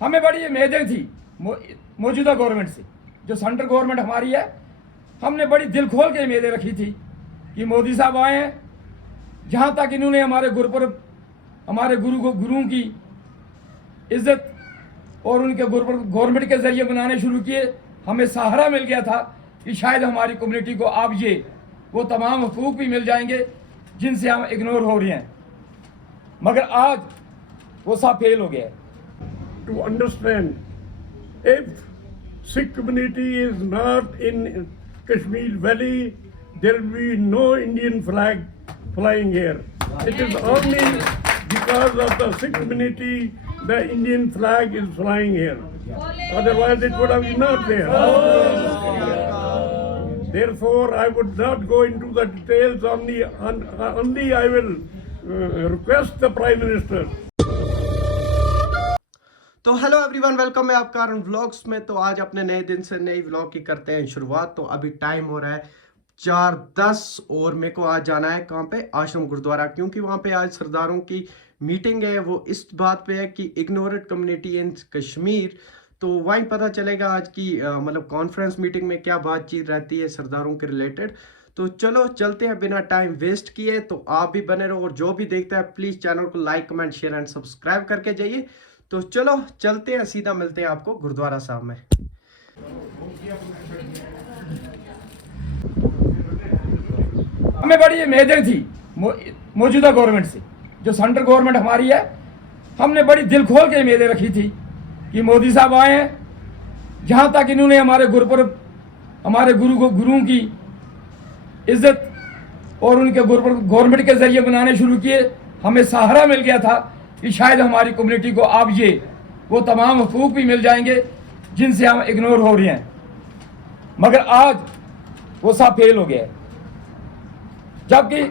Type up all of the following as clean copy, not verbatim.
हमें बड़ी उम्मीदें थी मौजूदा गवर्नमेंट से, जो सेंट्रल गवर्नमेंट हमारी है। हमने बड़ी दिल खोल के उम्मीदें रखी थी कि मोदी साहब आए हैं, जहाँ तक इन्होंने हमारे गुरुपुरब, हमारे गुरुओं की इज्जत और उनके गुरुपुरब गवर्नमेंट के जरिए बनाने शुरू किए। हमें सहारा मिल गया था कि शायद हमारी कम्युनिटी को अब ये वो तमाम हकूक भी मिल जाएंगे जिनसे हम इग्नोर हो रहे हैं, मगर आज वो सब फेल हो गया है। To understand, if Sikh community is not in Kashmir Valley, there will be no Indian flag flying here. It is only because of the Sikh community the Indian flag is flying here. Otherwise it would have been not there. Therefore I would not go into the details. Only I will request the Prime Minister. तो hello everyone, welcome है आपका Arun vlogs में। तो आज अपने नए दिन से नई व्लॉग की करते हैं शुरुआत। तो अभी टाइम हो रहा है 4:10 और मेरे को आज जाना है कहाँ पे, आश्रम गुरुद्वारा, क्योंकि वहाँ पे आज सरदारों की मीटिंग है। वो इस बात पे है कि इग्नोरेड कम्युनिटी इन कश्मीर। तो वहीं पता चलेगा आज की मतलब कॉन्फ्रेंस मीटिंग में क्या बातचीत रहती है सरदारों के रिलेटेड। तो चलो चलते हैं बिना टाइम वेस्ट किए। तो आप भी बने रहो और जो भी देखता है प्लीज़ चैनल को like, comment, share and subscribe करके जाइए। तो चलो चलते हैं, सीधा मिलते हैं आपको गुरुद्वारा साहब में। हमें बड़ी उम्मीदें थी मौजूदा गवर्नमेंट से, जो सेंट्रल गवर्नमेंट हमारी है। हमने बड़ी दिल खोल के उम्मीदें रखी थी कि मोदी साहब आए हैं, जहाँ तक इन्होंने हमारे गुरुपुरब, हमारे गुरुओं की इज्जत और उनके गुरुपुरब गवर्नमेंट के जरिए बनाने शुरू किए। हमें सहारा मिल गया था कि शायद हमारी कम्युनिटी को अब ये वो तमाम हकूक भी मिल जाएंगे जिनसे हम इग्नोर हो रहे हैं, मगर आज वो सब फेल हो गया है। जबकि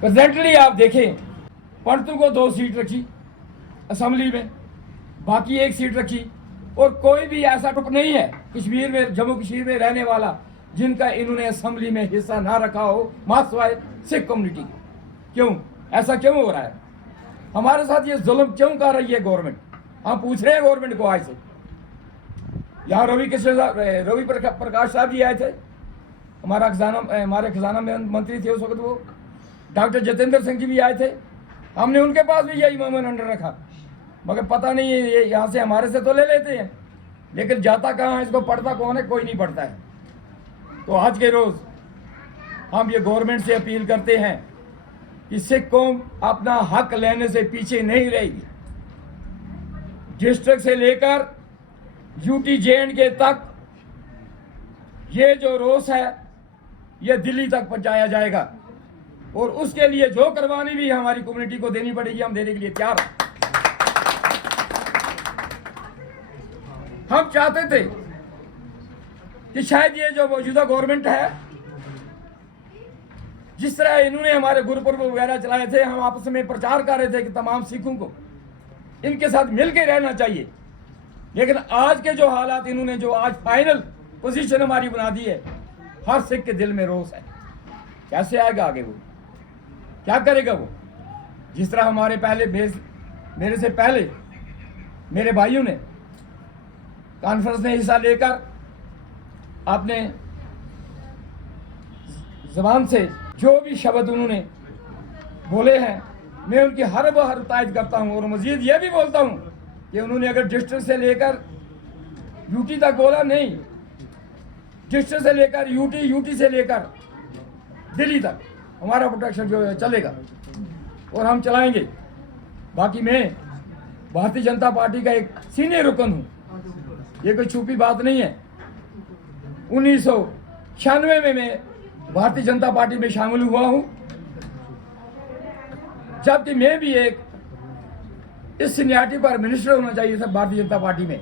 प्रेजेंटली आप देखें, पंडितों को 2 सीट रखी असेंबली में, बाकी 1 सीट रखी, और कोई भी ऐसा टुक नहीं है कश्मीर में, जम्मू कश्मीर में रहने वाला जिनका इन्होंने असेंबली में हिस्सा ना रखा हो, मास्वाए सिख कम्युनिटी। क्यों ऐसा क्यों हो रहा है? हमारे साथ ये जुल्म क्यों कर रही है गवर्नमेंट? हम पूछ रहे हैं गवर्नमेंट को। आज से यहाँ रवि प्रकाश साहब जी आए थे, हमारे खजाना मंत्री थे उस वक्त, वो डॉक्टर जितेंद्र सिंह जी भी आए थे। हमने उनके पास भी यही मेमोरेंडम रखा, मगर पता नहीं ये यहाँ से हमारे से तो ले लेते हैं, लेकिन जाता कहाँ है, इसको पढ़ता कौन है? कोई नहीं पढ़ता है। तो आज के रोज़ हम ये गवर्नमेंट से अपील करते हैं कि सिख कौम अपना हक लेने से पीछे नहीं रहेगी। डिस्ट्रिक्ट से लेकर यूटी JNK तक ये जो रोष है ये दिल्ली तक पहुंचाया जाएगा, और उसके लिए जो कुर्बानी भी हमारी कम्युनिटी को देनी पड़ेगी, हम देने के लिए तैयार हैं। हम चाहते थे कि शायद ये जो मौजूदा गवर्नमेंट है, जिस तरह इन्होंने हमारे गुरुपुरब वगैरह चलाए थे, हम आपस में प्रचार कर रहे थे कि तमाम सिखों को इनके साथ मिलकर रहना चाहिए, लेकिन आज के जो हालात इन्होंने जो आज फाइनल पोजीशन हमारी बना दी है, हर सिख के दिल में रोष है। कैसे आएगा आगे? वो क्या करेगा? वो जिस तरह हमारे मेरे से पहले मेरे भाइयों ने कॉन्फ्रेंस में हिस्सा लेकर अपने जबान से जो भी शब्द उन्होंने बोले हैं, मैं उनकी हर बार तायद करता हूं, और मजीद ये भी बोलता हूं कि उन्होंने अगर डिस्ट्रिक्ट से लेकर यूटी तक बोला, नहीं, डिस्ट्रिक्ट से लेकर यूटी से लेकर दिल्ली तक हमारा प्रोटेक्शन जो है चलेगा, और हम चलाएंगे। बाकी मैं भारतीय जनता पार्टी का एक सीनियर रुकन हूँ, ये कोई छुपी बात नहीं है। 1996 में मैं भारतीय जनता पार्टी में शामिल हुआ हूं, जबकि मैं भी एक इस सीनियरिटी पर मिनिस्टर होना चाहिए था भारतीय जनता पार्टी में।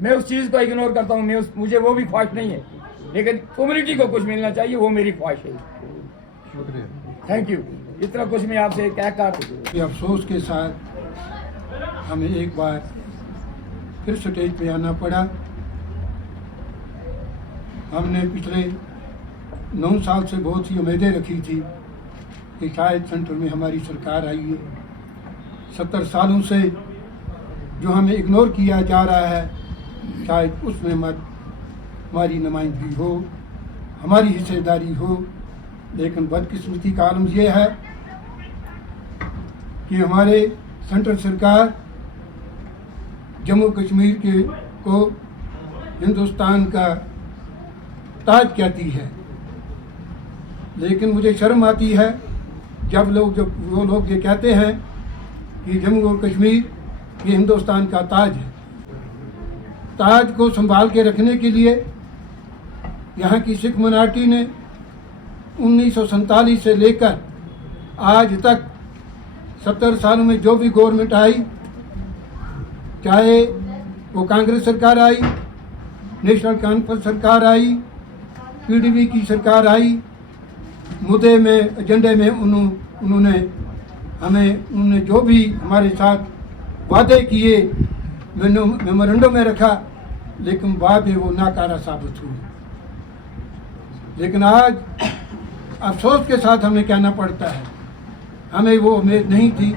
मैं उस चीज़ को इग्नोर करता हूं, मुझे वो भी ख्वाहिश नहीं है, लेकिन कम्युनिटी को कुछ मिलना चाहिए, वो मेरी ख्वाहिश है। शुक्रिया, थैंक यू। इतना कुछ मैं आपसे कहकर अफसोस के साथ हमें एक बार फिर स्टेज पे आना पड़ा। हमने पिछले 9 साल से बहुत सी उम्मीदें रखी थी कि शायद सेंटर में हमारी सरकार आई है। 70 सालों से जो हमें इग्नोर किया जा रहा है, शायद उसमें हमारी नुमाइंदगी हो, हमारी हिस्सेदारी हो। लेकिन बदकिस्मती का आलम यह है कि हमारे सेंट्रल सरकार जम्मू कश्मीर को हिंदुस्तान का ताज कहती है, लेकिन मुझे शर्म आती है जब वो लोग ये कहते हैं कि जम्मू और कश्मीर ये हिंदुस्तान का ताज है। ताज को संभाल के रखने के लिए यहाँ की सिख मिनारिटी ने 1947 से लेकर आज तक 70 सालों में जो भी गवर्नमेंट आई, चाहे वो कांग्रेस सरकार आई, नेशनल कॉन्फ्रेंस सरकार आई, पीडीपी की सरकार आई, मुद्दे में एजेंडे में उन्होंने जो भी हमारे साथ वादे किए मेमोरेंडम में रखा, लेकिन वादे वो नाकारा साबित हुए। लेकिन आज अफसोस के साथ हमें कहना पड़ता है, हमें वो उम्मीद नहीं थी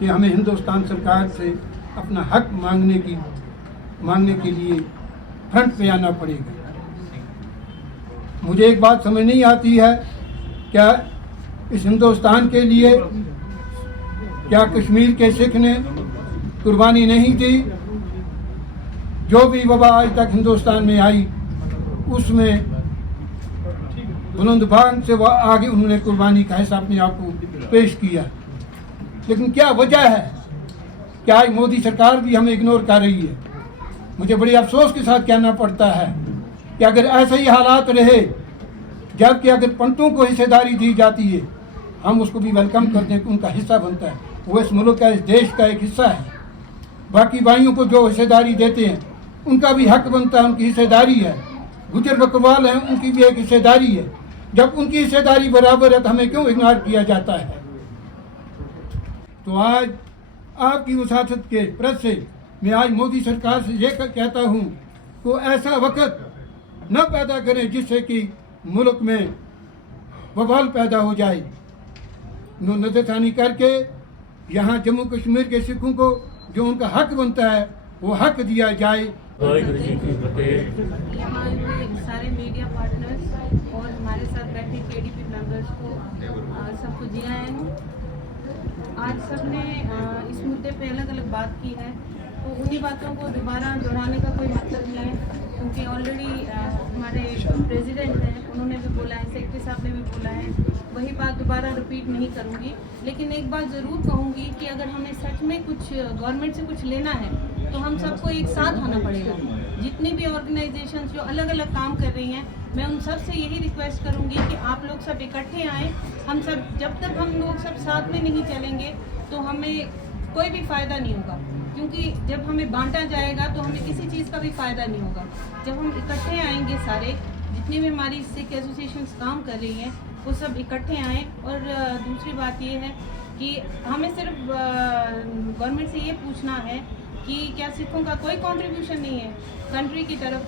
कि हमें हिंदुस्तान सरकार से अपना हक मांगने के लिए फ्रंट पे आना पड़ेगा। मुझे एक बात समझ नहीं आती है, क्या इस हिंदुस्तान के लिए क्या कश्मीर के सिख ने कुर्बानी नहीं दी? जो भी वबा आज तक हिंदुस्तान में आई उसमें बुलंदबाग से वह आगे उन्होंने कुर्बानी का हिस्सा अपने आप को पेश किया। लेकिन क्या वजह है? क्या मोदी सरकार भी हमें इग्नोर कर रही है? मुझे बड़ी अफसोस के साथ कहना पड़ता है कि अगर ऐसे ही हालात रहे, जबकि अगर पंतों को हिस्सेदारी दी जाती है, हम उसको भी वेलकम करते हैं, उनका हिस्सा बनता है, वो इस मुल्क का, इस देश का एक हिस्सा है। बाकी भाइयों को जो हिस्सेदारी देते हैं उनका भी हक बनता है, उनकी हिस्सेदारी है। गुजर बकरवाल हैं, उनकी भी एक हिस्सेदारी है। जब उनकी हिस्सेदारी बराबर है तो हमें क्यों इग्नोर किया जाता है? तो आज आपकी वसात के प्रद से मैं आज मोदी सरकार से ये कहता हूँ कि ऐसा वक्त न पैदा करें जिससे कि मुल्क में बवाल पैदा हो जाए। नजरसानी करके यहाँ जम्मू कश्मीर के सिखों को जो उनका हक बनता है वो हक दिया जाए। यहाँ सारे मीडिया पार्टनर्स और हमारे साथ बैठे केडीपी मेंबर्स को सबको जी आया हूँ। आज सबने इस मुद्दे पे अलग अलग बात की है, तो उन्हीं बातों को दोबारा दोहराने का कोई मतलब नहीं है, क्योंकि ऑलरेडी हमारे प्रेसिडेंट हैं, उन्होंने भी बोला है, सेक्रेटरी साहब ने भी बोला है, वही बात दोबारा रिपीट नहीं करूँगी। लेकिन एक बात ज़रूर कहूँगी कि अगर हमें सच में कुछ गवर्नमेंट से कुछ लेना है तो हम सबको एक साथ आना पड़ेगा। जितनी भी ऑर्गेनाइजेशंस जो अलग अलग काम कर रही हैं, मैं उन सब से यही रिक्वेस्ट करूँगी कि आप लोग सब इकट्ठे आएँ। हम सब, जब तक हम लोग सब साथ में नहीं चलेंगे तो हमें कोई भी फ़ायदा नहीं होगा, क्योंकि जब हमें बांटा जाएगा तो हमें किसी चीज़ का भी फ़ायदा नहीं होगा। जब हम इकट्ठे आएंगे, सारे जितनी भी हमारी सिख एसोसिएशंस काम कर रही हैं वो सब इकट्ठे आएँ। और दूसरी बात ये है कि हमें सिर्फ गवर्नमेंट से ये पूछना है कि क्या सिखों का कोई कंट्रीब्यूशन नहीं है कंट्री की तरफ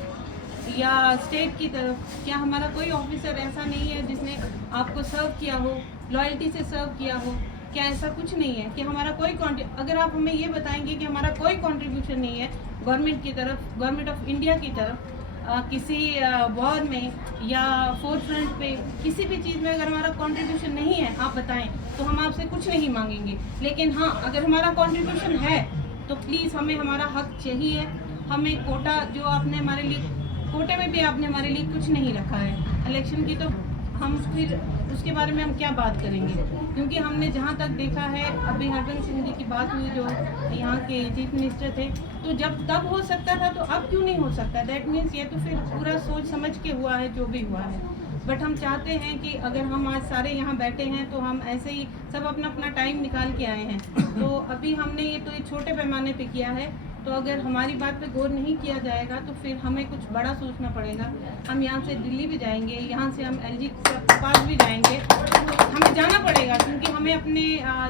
या स्टेट की तरफ? क्या हमारा कोई ऑफिसर ऐसा नहीं है जिसने आपको सर्व किया हो, लॉयल्टी से सर्व किया हो? क्या ऐसा कुछ नहीं है कि हमारा कोई अगर आप हमें ये बताएंगे कि हमारा कोई कंट्रीब्यूशन नहीं है गवर्नमेंट की तरफ, गवर्नमेंट ऑफ इंडिया की तरफ, किसी वॉर में या फोर्थ फ्रंट पे किसी भी चीज़ में अगर हमारा कंट्रीब्यूशन नहीं है, आप बताएं, तो हम आपसे कुछ नहीं मांगेंगे। लेकिन हाँ, अगर हमारा कंट्रीब्यूशन है तो प्लीज़ हमें हमारा हक चाहिए। हमें कोटा जो आपने हमारे लिए, कोटे में भी आपने हमारे लिए कुछ नहीं रखा है इलेक्शन की, तो हम फिर उसके बारे में हम क्या बात करेंगे? क्योंकि हमने जहाँ तक देखा है, अभी हरबंस सिंह जी की बात हुई जो यहाँ के चीफ मिनिस्टर थे, तो जब तब हो सकता था तो अब क्यों नहीं हो सकता? दैट मीन्स ये तो फिर पूरा सोच समझ के हुआ है जो भी हुआ है। बट हम चाहते हैं कि अगर हम आज सारे यहाँ बैठे हैं तो हम ऐसे ही सब अपना अपना टाइम निकाल के आए हैं। तो अभी हमने ये तो एक छोटे पैमाने पे किया है, तो अगर हमारी बात पे गौर नहीं किया जाएगा तो फिर हमें कुछ बड़ा सोचना पड़ेगा। हम यहाँ से दिल्ली भी जाएंगे, यहाँ से हम एलजी के पास भी जाएंगे, तो हमें जाना पड़ेगा, क्योंकि हमें अपने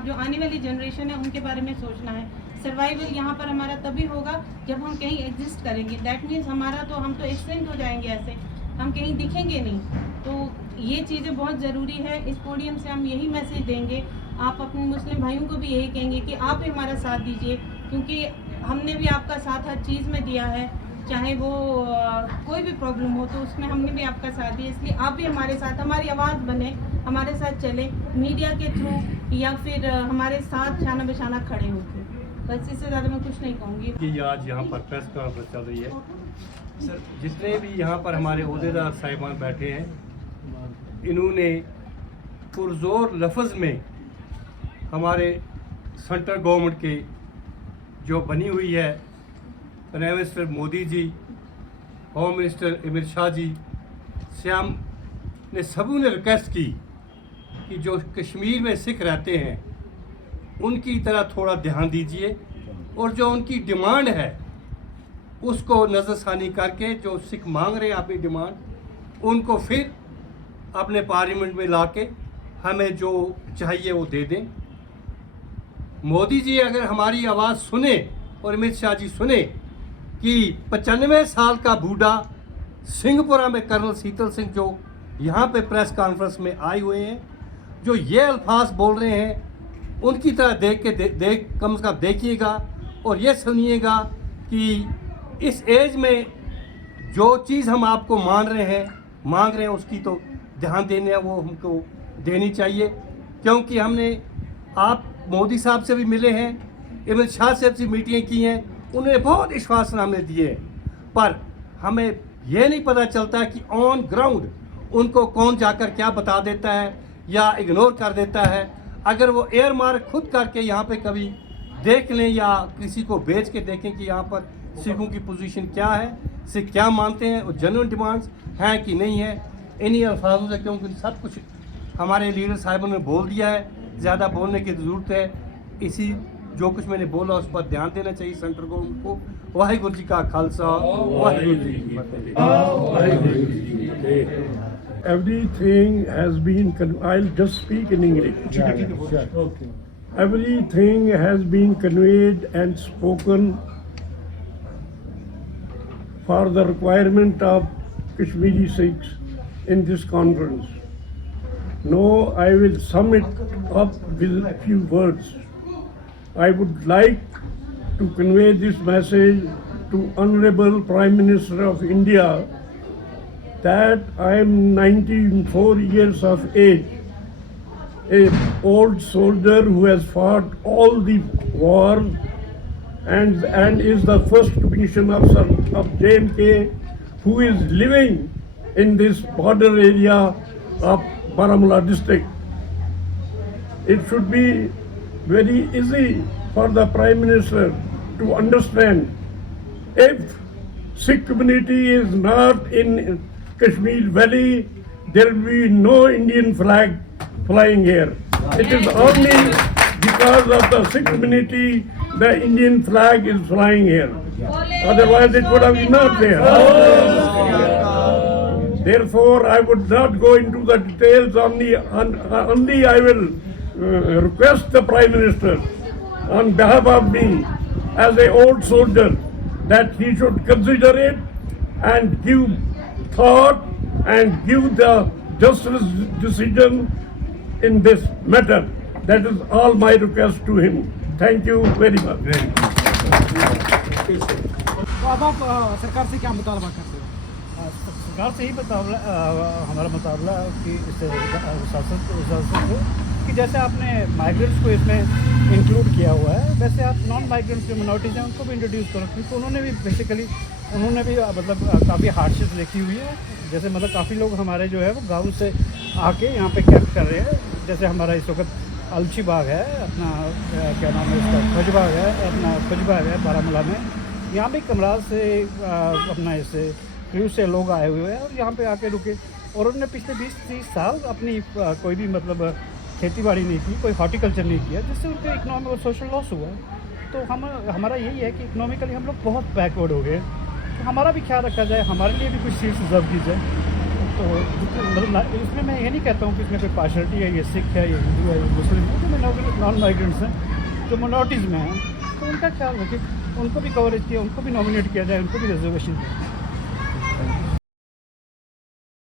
जो आने वाली जनरेशन है उनके बारे में सोचना है। सर्वाइवल यहाँ पर हमारा तभी होगा जब हम कहीं एग्जिस्ट करेंगे। दैट मीन्स हमारा तो हम तो एक्सटेंट हो जाएंगे, ऐसे हम कहीं दिखेंगे नहीं। तो ये चीज़ें बहुत ज़रूरी है। इस पोडियम से हम यही मैसेज देंगे, आप अपने मुस्लिम भाइयों को भी यही कहेंगे कि आप भी हमारा साथ दीजिए, क्योंकि हमने भी आपका साथ हर चीज़ में दिया है, चाहे वो कोई भी प्रॉब्लम हो तो उसमें हमने भी आपका साथ दिया, इसलिए आप भी हमारे साथ, हमारी आवाज़ बने, हमारे साथ चले, मीडिया के थ्रू या फिर हमारे साथ शाना बेशाना खड़े होके। बस इससे ज़्यादा मैं कुछ नहीं कहूँगी। कि आज यहाँ पर प्रेस कॉन्फ्रेंस चल रही है सर, जितने भी यहाँ पर हमारे ओहदेदार साहिबान बैठे हैं, इन्होंने पुरजोर लफ्ज़ में हमारे सेंट्रल गवर्नमेंट के जो बनी हुई है, prime minister Modi ji, home minister Amit Shah ji, Shyam ने सबों ने रिक्वेस्ट की कि जो कश्मीर में सिख रहते हैं उनकी तरह थोड़ा ध्यान दीजिए, और जो उनकी डिमांड है उसको नज़रसानी करके जो सिख मांग रहे हैं अपनी डिमांड, उनको फिर अपने पार्लियामेंट में लाके हमें जो चाहिए वो दे दें। मोदी जी अगर हमारी आवाज़ सुने और अमित शाह जी सुने कि 95 साल का बूढ़ा सिंहपुरा में कर्नल शीतल सिंह जो यहाँ पे प्रेस कॉन्फ्रेंस में आए हुए हैं, जो ये अल्फाज बोल रहे हैं, उनकी तरह देख कम से कम देखिएगा और ये सुनिएगा कि इस एज में जो चीज़ हम आपको मांग रहे हैं उसकी तो ध्यान देने वो हमको देनी चाहिए, क्योंकि हमने आप मोदी साहब से भी मिले हैं, अमित शाह से भी मीटिंग की हैं, उन्होंने बहुत आश्वासन हमें दिए, पर हमें यह नहीं पता चलता कि ऑन ग्राउंड उनको कौन जाकर क्या बता देता है या इग्नोर कर देता है। अगर वो एयर मार्क खुद करके यहाँ पे कभी देख लें या किसी को भेज के देखें कि यहाँ पर सिखों की पोजीशन क्या है, सिख क्या मानते हैं और जनरल डिमांड्स हैं कि नहीं है, इन्हीं अल्फाजों से, क्योंकि सब कुछ हमारे लीडर साहिबों ने बोल दिया है, ज़्यादा बोलने की ज़रूरत है। इसी जो कुछ मैंने बोला उस पर ध्यान देना चाहिए सेंट्रल गवर्नमेंट को। वाहिगुरू जी का खालसा, वाहिगुरू जी की फतेह। Everything has been, I'll just speak in English. Okay. Everything has been conveyed and spoken for the requirement of Kashmiri Sikhs in this conference. Now I will sum it up with a few words. I would like to convey this message to Honorable Prime Minister of India that I am 94 years of age, an old soldier who has fought all the wars and is the first commissioner of JMK, who is living in this border area of Baramulla district. It should be very easy for the Prime Minister to understand if Sikh community is not in Kashmir Valley, there will be no Indian flag flying here. It is only because of the Sikh community the Indian flag is flying here. Otherwise it would have been not there. Therefore I would not go into the details, only I will request the Prime Minister on behalf of me as an old soldier that he should consider it and give thought and give the justice decision in this matter. That is all my request to him. Thank you very much. तो अब आप सरकार से क्या मुतालबा करते हो? सरकार से ही हमारा मुताबला कि इससे शासन को कि जैसे आपने माइग्रेंट्स को इसमें इंक्लूड किया हुआ है, वैसे आप नॉन माइग्रेंट्स जो मिनॉरिटीज़ हैं उनको भी इंट्रोड्यूस करो, क्योंकि उन्होंने भी बेसिकली मतलब काफ़ी हार्डशिप देखी हुई है। जैसे मतलब काफ़ी लोग हमारे जो है वो गाँव से आके यहाँ पे कैंप कर रहे हैं। जैसे हमारा इस वक्त अलची बाग है, अपना क्या नाम है इसका, फौजबाग है, अपना फौजबाग है बारामूला में। यहाँ भी कमराज से अपना इससे क्रूज से लोग आए हुए हैं और यहाँ पे आके रुके, और उन्होंने पिछले 20-30 साल अपनी कोई भी मतलब खेती बाड़ी नहीं की, कोई हॉर्टिकल्चर नहीं किया, जिससे उनके इकोनॉमिक और सोशल लॉस हुआ है। तो हमारा यही है कि इकोनॉमिकली हम लोग बहुत बैकवर्ड हो गए, तो हमारा भी ख्याल रखा जाए, हमारे लिए भी कुछ सीट्स रिजर्व की जाए। तो मतलब इसमें मैं ये नहीं कहता हूँ कि इसमें कोई पार्शलिटी है, ये सिख है, ये हिंदू है, ये मुस्लिम है, जो नॉन माइग्रेंट्स हैं, जो मिनॉरिटीज़ में हैं, तो उनका ख्याल रखें, उनको भी कवरेज किया, उनको भी नॉमिनेट किया जाए, उनको भी रिजर्वेशन दिया।